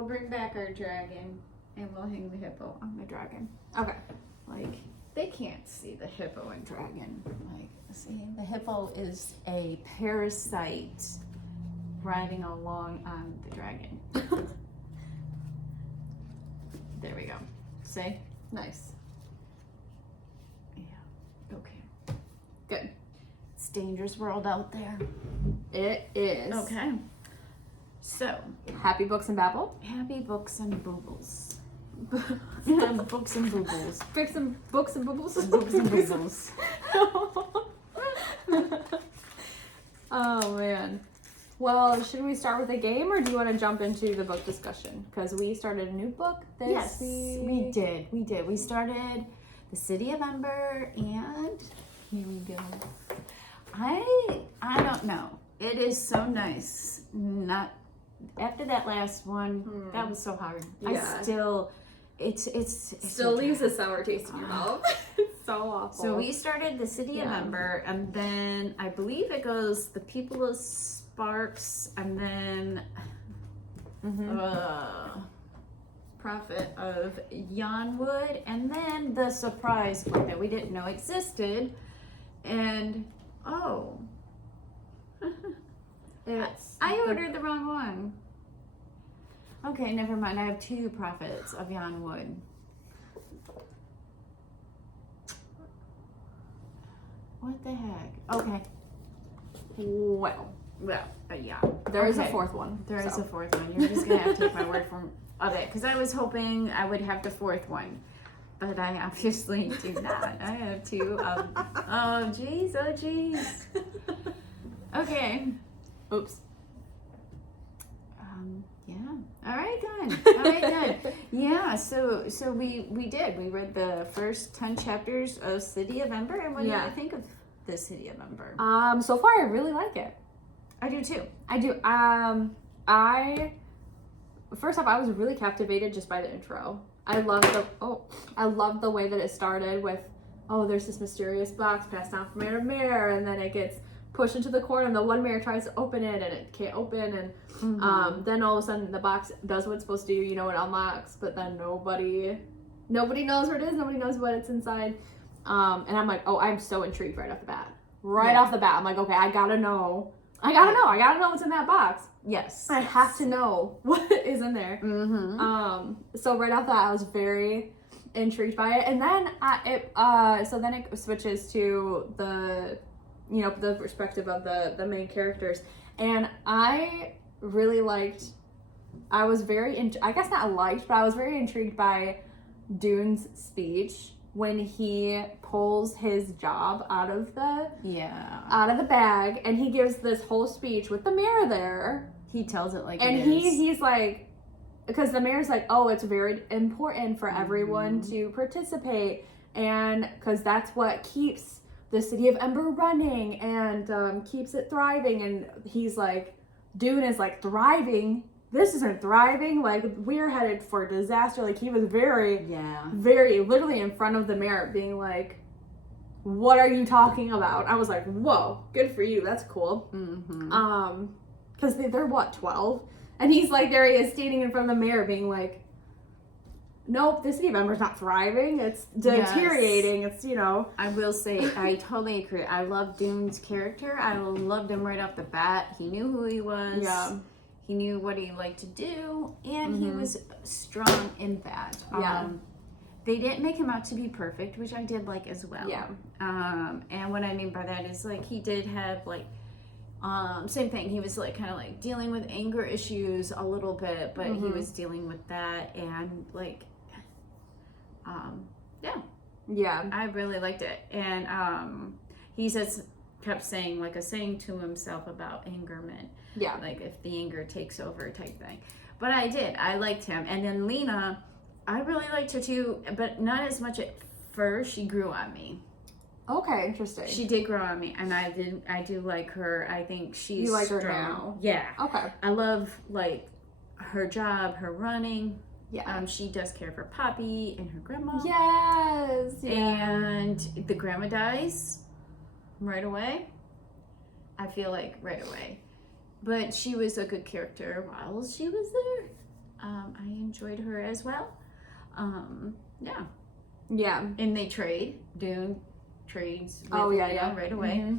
we'll bring back our dragon and we'll hang the hippo on the dragon. Okay. Like, they can't see the hippo and dragon. Like, see, the hippo is a parasite riding along on the dragon. There we go. See? Nice. Yeah. Okay. Good. It's a dangerous world out there. It is. Okay. So, happy books and babble? Happy books and boobles. Books and boobles. Books and boobles? Books and boobles. Oh, man. Well, should we start with a game, or do you want to jump into the book discussion? Because we started a new book this week. We did. We started The City of Ember, and here we go. I don't know. It is so nice. Not after that last one. That was so hard. Yeah. I still. It's Still leaves a sour taste in your mouth. It's so awful. So we started The City of Ember, and then I believe it goes The People of Sparks, and then Prophet of Yonwood, and then the surprise book that we didn't know existed. And I ordered the wrong one. Okay, never mind. I have 2 Prophets of Yonwood. What the heck? Okay. Well, Yeah. there is a fourth one. There is a fourth one. You're just gonna have to take my word of it, because I was hoping I would have the fourth one, but I obviously do not. I have 2 of. Oh jeez. Okay. Oops. Yeah. All right, good. Yeah. So we read the first 10 chapters of City of Ember, and what do you think of the City of Ember? So far I really like it. I do too. I do. First off, I was really captivated just by the intro. I love the way that it started with, there's this mysterious box passed down from mirror to mirror, and then it gets pushed into the corner, and the one mirror tries to open it, and it can't open, and then all of a sudden the box does what it's supposed to do. It unlocks, but then nobody knows where it is. Nobody knows what it's inside. And I'm like, I'm so intrigued right off the bat. Off the bat, I'm like, okay, I gotta know what's in that box. Yes. I have to know what is in there. So right off that, I was very intrigued by it. And then it switches to the perspective of the main characters. And I really liked, I was very intrigued by Dune's speech when he pulls his job out of the bag, and he gives this whole speech with the mirror there. He tells it like and it is. he's like, because the mayor's like, it's very important for everyone to participate, and because that's what keeps the City of Ember running and keeps it thriving. And he's like, Dune is like, thriving? This isn't thriving. Like, we're headed for disaster. Like, he was very literally in front of the mayor being like, what are you talking about? I was like, whoa, good for you. That's cool. Because they're what, 12? And he's like, there he is standing in front of the mayor being like, nope, the City of Ember's not thriving. It's deteriorating. It's, I will say, I totally agree. I love Dune's character. I loved him right off the bat. He knew who he was. Yeah. He knew what he liked to do, and he was strong in that. They didn't make him out to be perfect, which I did like as well. Yeah. And what I mean by that is, like, he did have, like, same thing. He was, like, kind of, like, dealing with anger issues a little bit, but he was dealing with that, and, like, I really liked it. And he kept saying, like, a saying to himself about angerment. Yeah. Like, if the anger takes over type thing. But I liked him. And then Lena, I really liked her too, but not as much at first. She grew on me. Okay, interesting. She did grow on me, and I do like her. I think she's You like strong. her now? Yeah. Okay. I love, like, her job, her running. Yeah. She does care for Poppy and her grandma. Yes. Yeah. And the grandma dies right away. I feel like right away. But she was a good character while she was there. enjoyed her as well. Yeah. Yeah. And they trade. Dune trades with yeah. right away. Mm-hmm.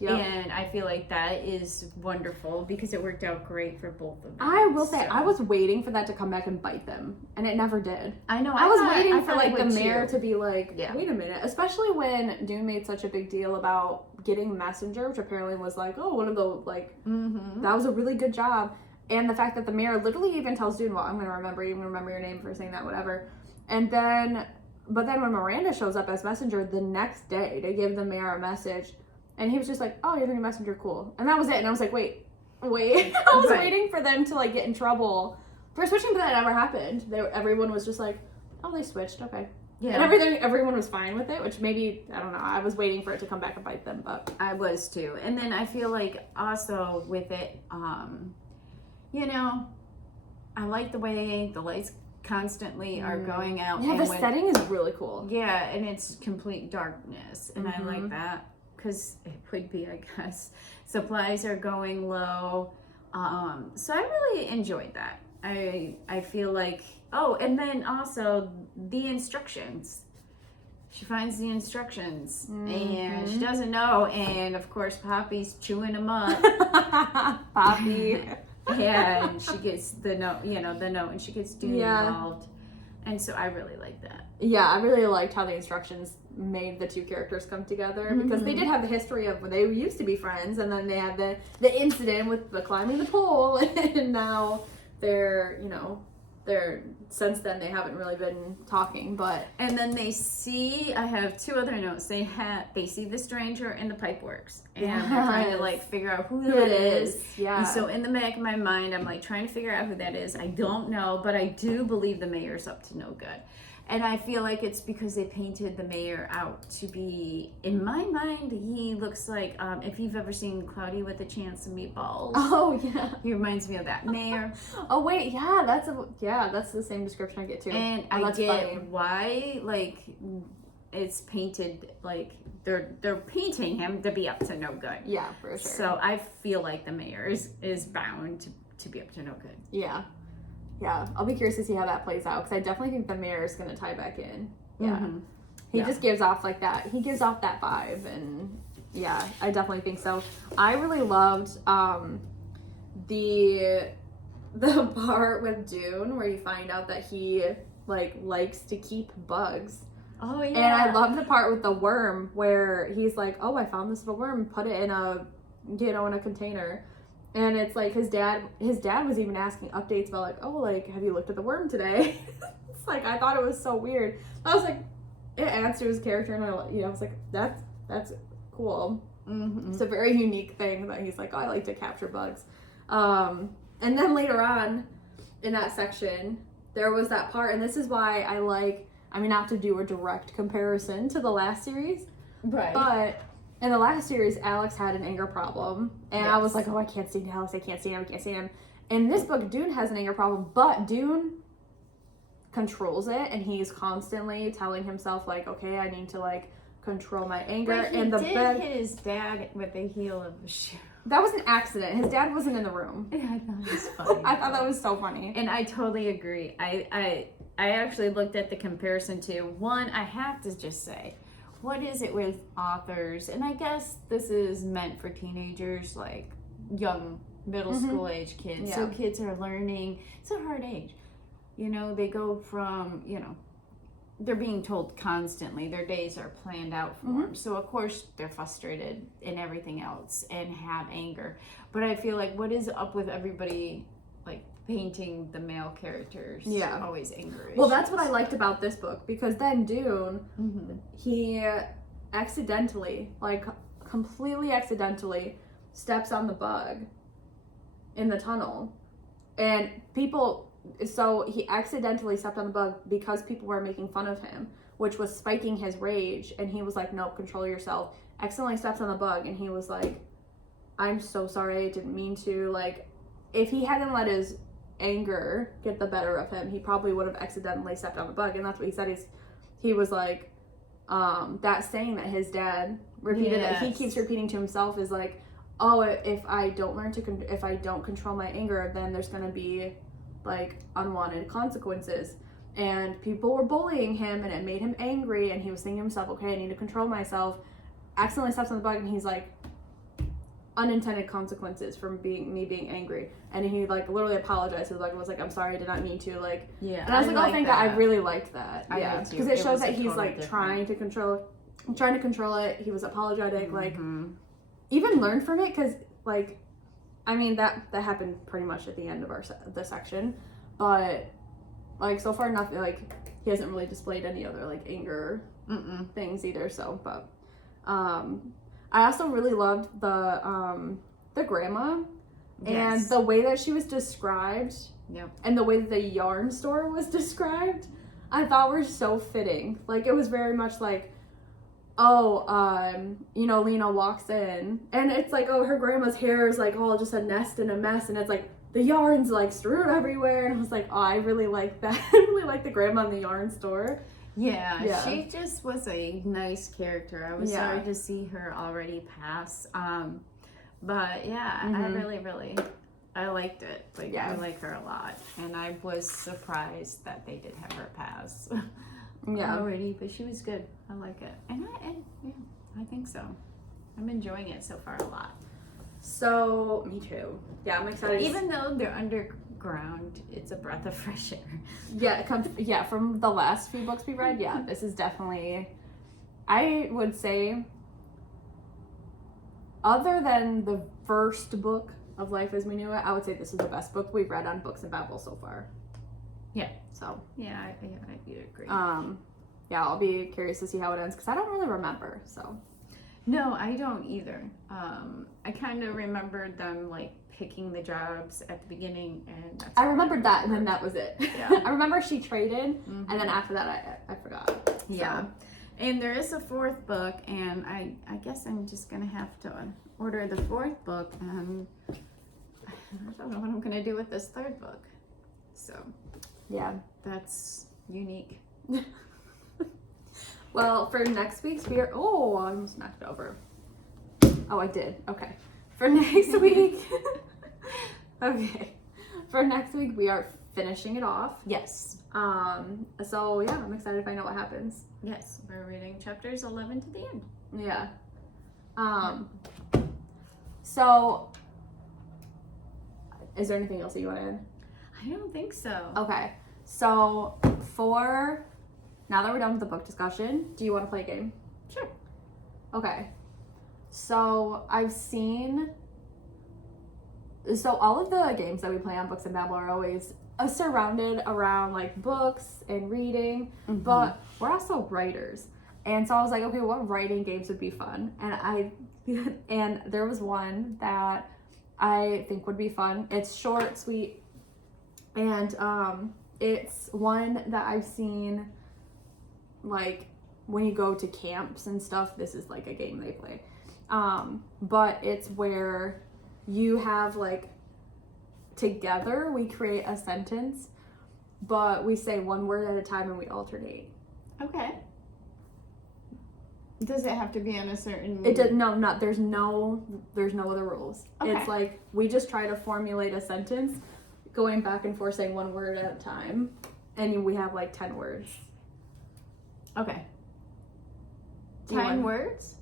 Yep. And I feel like that is wonderful because it worked out great for both of them. I will say, I was waiting for that to come back and bite them, and it never did. I know. I was waiting for like the mayor too. to be like, wait a minute. Especially when Dune made such a big deal about getting Messenger, which apparently was like, oh, one of the like, that was a really good job. And the fact that the mayor literally even tells Dune, well, I'm going to remember your name for saying that, whatever. And then, but then when Miranda shows up as Messenger the next day to give the mayor a message, and he was just like, oh, you're the new Messenger, cool. And that was it. And I was like, wait. I was waiting for them to like get in trouble for switching, but that never happened. Everyone was just like, oh, they switched, okay. Yeah. And everyone was fine with it, which maybe, I don't know, I was waiting for it to come back and bite them, but. I was too. And then I feel like also with it, you know, I like the way the lights constantly are going out. Yeah, the setting is really cool. Yeah, and it's complete darkness, and I like that. Because it would be, I guess. Supplies are going low. So I really enjoyed that. I feel like, oh, and then also the instructions. She finds the instructions and she doesn't know. And of course, Poppy's chewing them up. Poppy. And she gets the note, and she gets Dune involved. And so I really like that. Yeah, I really liked how the instructions made the two characters come together because they did have the history of when they used to be friends, and then they had the incident with the climbing the pole, and now they're since then they haven't really been talking. But and then they see, I have two other notes. They see the stranger and the pipe works, and they're trying to like figure out who that is. Yeah. And so in the back of my mind, I'm like trying to figure out who that is. I don't know, but I do believe the mayor's up to no good. And I feel like it's because they painted the mayor out to be, in my mind, he looks like, if you've ever seen Cloudy with a Chance of Meatballs. Oh, yeah. He reminds me of that mayor. Oh, wait, yeah, that's the same description I get too. And I get why, like, it's painted, like, they're painting him to be up to no good. Yeah, for sure. So I feel like the mayor is bound to be up to no good. Yeah. Yeah, I'll be curious to see how that plays out, because I definitely think the mayor is going to tie back in. Yeah. He just gives off like that. He gives off that vibe, and yeah, I definitely think so. I really loved the part with Dune where you find out that he likes to keep bugs. Oh yeah. And I love the part with the worm where he's like, "Oh, I found this little worm, put it in a container." And it's like his dad was even asking updates about like, oh, like, have you looked at the worm today? It's like, I thought it was so weird. I was like, it adds to his character, and I was like, that's cool. It's a very unique thing that he's like, oh, I like to capture bugs. And then later on in that section, there was that part, and this is why not to do a direct comparison to the last series, right? But in the last series, Alex had an anger problem, and I was like, oh, I can't stand Alex, I can't stand him. In this book, Dune has an anger problem, but Dune controls it, and he's constantly telling himself, like, okay, I need to, like, control my anger. But he did hit his dad with the heel of the shoe. That was an accident. His dad wasn't in the room. Yeah, I thought it was funny. I thought that was so funny. And I totally agree. I actually looked at the comparison to one, I have to just say, what is it with authors? And I guess this is meant for teenagers, like young middle school age kids. Yeah. So kids are learning. It's a hard age. They go from, they're being told constantly their days are planned out for them. So of course they're frustrated and everything else and have anger. But I feel like what is up with everybody like painting the male characters always angry. Well, that's what I liked about this book, because then Dune, he accidentally, like completely accidentally, steps on the bug in the tunnel, and so he accidentally stepped on the bug because people were making fun of him, which was spiking his rage, and he was like, nope, control yourself. Accidentally steps on the bug, and he was like, I'm so sorry, I didn't mean to. Like, if he hadn't let his anger get the better of him, he probably would have accidentally stepped on the bug. And that's what he said. He was like, that saying that his dad repeated, that he keeps repeating to himself, is like, oh, if I don't control my anger, then there's gonna be like unwanted consequences. And people were bullying him, and it made him angry, and he was thinking to himself, okay, I need to control myself. Accidentally steps on the bug, and he's like, unintended consequences from me being angry. And he like literally apologized to the bug and was like, I'm sorry, I did not mean to, like, yeah. And I was like, oh, thank God. I really liked that. I Yeah, because it shows that he's like trying to control it. He was apologetic, like even learned from it, because like, I mean, that happened pretty much at the end of the section, but like so far nothing, like he hasn't really displayed any other like anger things either. So, but I also really loved the grandma and the way that she was described, and the way that the yarn store was described, I thought were so fitting. Like it was very much like, you know, Lena walks in and it's like, oh, her grandma's hair is like all just a nest and a mess, and it's like the yarn's like strewn everywhere, and I was like, oh, I really like that. I really like the grandma in the yarn store. Yeah, she just was a nice character. I was sorry to see her already pass. But yeah, I really I liked it. Like I like her a lot, and I was surprised that they did have her pass. Already, but she was good. I like it, and I think so. I'm enjoying it so far a lot. So me too. Yeah, I'm excited. Even though they're underground, it's a breath of fresh air. Yeah, it comes. Yeah, from the last few books we read. Yeah, this is definitely. I would say, other than the first book of Life as We Knew It, I would say this is the best book we've read on Books and Babble so far. Yeah. So. Yeah, I agree. Yeah, I'll be curious to see how it ends because I don't really remember. So. No, I don't either. I kind of remembered them like picking the jobs at the beginning, and that's I remembered that, and then that was it. Yeah. I remember she traded, and then after that, I forgot. Yeah. So. And there is a fourth book, and I guess I'm just gonna have to order the fourth book, and I don't know what I'm gonna do with this third book. So. Yeah. That's unique. Well, for next week's I almost knocked it over. Oh, I did. Okay. For next week, for next week we are finishing it off. Yes. So yeah, I'm excited to find out what happens. Yes, we're reading chapters 11 to the end. Yeah. So, is there anything else that you want to add? I don't think so. Okay. So, now that we're done with the book discussion, do you want to play a game? Sure. Okay. So, all of the games that we play on Books and Babble are always surrounded around like books and reading, but we're also writers. And so I was like, okay, what writing games would be fun? And there was one that I think would be fun. It's short, sweet, and it's one that I've seen like when you go to camps and stuff. This is like a game they play, but it's where you have like together we create a sentence, but we say one word at a time and we alternate. Okay. Does it have to be on a certain? It does. No, not. There's no other rules. Okay. It's like we just try to formulate a sentence, going back and forth, saying one word at a time, and we have like 10 words. Okay. 10 words?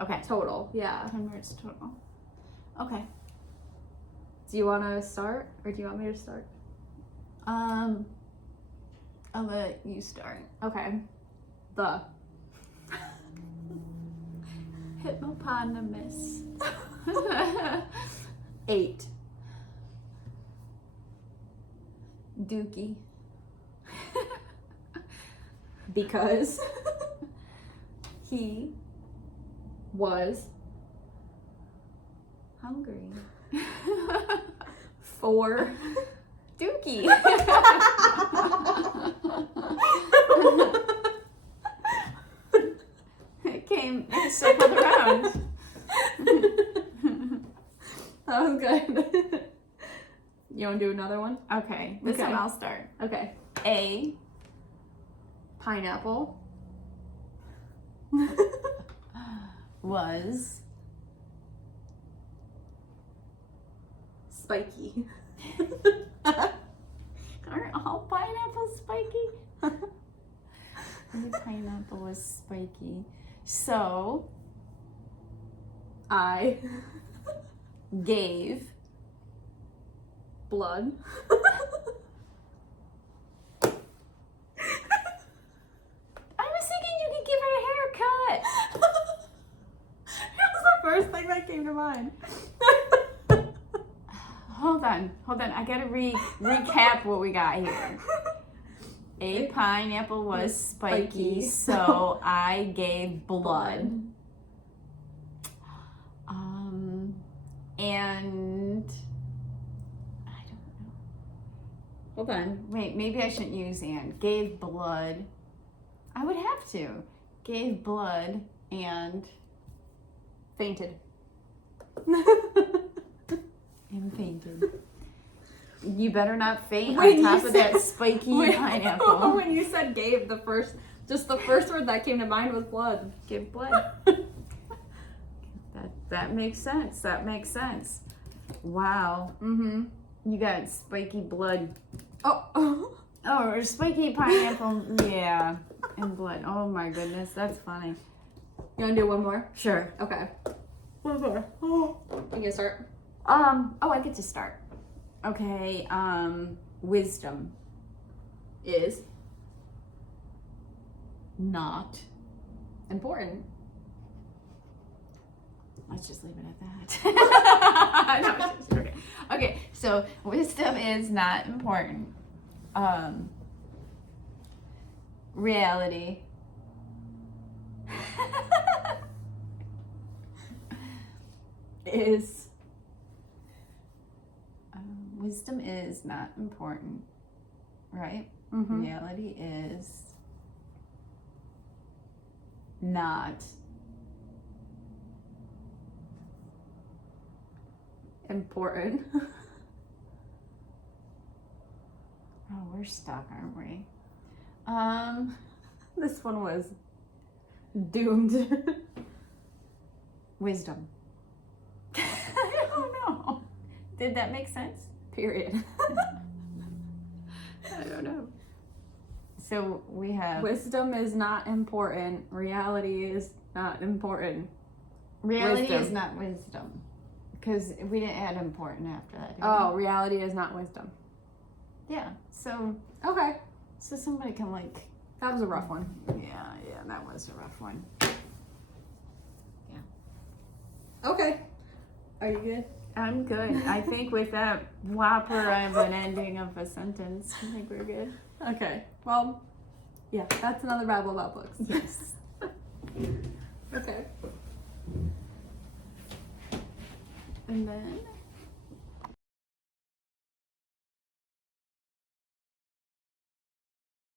Okay. Total, yeah. 10 words total. Okay. Do you want to start, or do you want me to start? I'll let you start. Okay. The. Hippopotamus. 8. Dookie. Because he was hungry. 4. Dookie. It came and circled around. That was good. You want to do another one? Okay, this one I'll start. Okay. A. Pineapple. Was. Spiky. Aren't all pineapples spiky? The pineapple was spiky. So I gave blood. I was thinking you could give her a haircut. That was the first thing that came to mind. Hold on. I gotta recap what we got here. A pineapple was spiky, so I gave blood. And I don't know. Hold on. Wait, maybe I shouldn't use and. Gave blood. I would have to. Gave blood and Fainted. fainted. You better not faint When on top you of said- that spiky pineapple. When you said gave, the first word that came to mind was blood. Give blood. That makes sense. That makes sense. Wow. Mm-hmm. You got spiky blood. Oh. Oh, or spiky pineapple. Yeah. And blood. Oh my goodness. That's funny. You wanna do one more? Sure. Okay. One more. You can start. Oh, I get to start. Okay. Wisdom Is not. important. Let's just leave it at that. No, it's just- okay. Okay, so wisdom is not important. Reality. Is Wisdom is not important, right? mm-hmm. Reality is not important. Oh, we're stuck, aren't we? This one was doomed. Wisdom. I don't know. Did that make sense? Period. I don't know. So we have Wisdom is not important. Reality is not important. reality wisdom. is not wisdom because we didn't add important after that. did we? Oh, reality is not wisdom. Yeah. So Okay. somebody can like. That was a rough one. Yeah, that was a rough one. Okay. Are you good? I'm good. I think with that whopper of an ending of a sentence, I think we're good. Okay. Well, yeah, that's another Babble about books. Yes. Okay. And then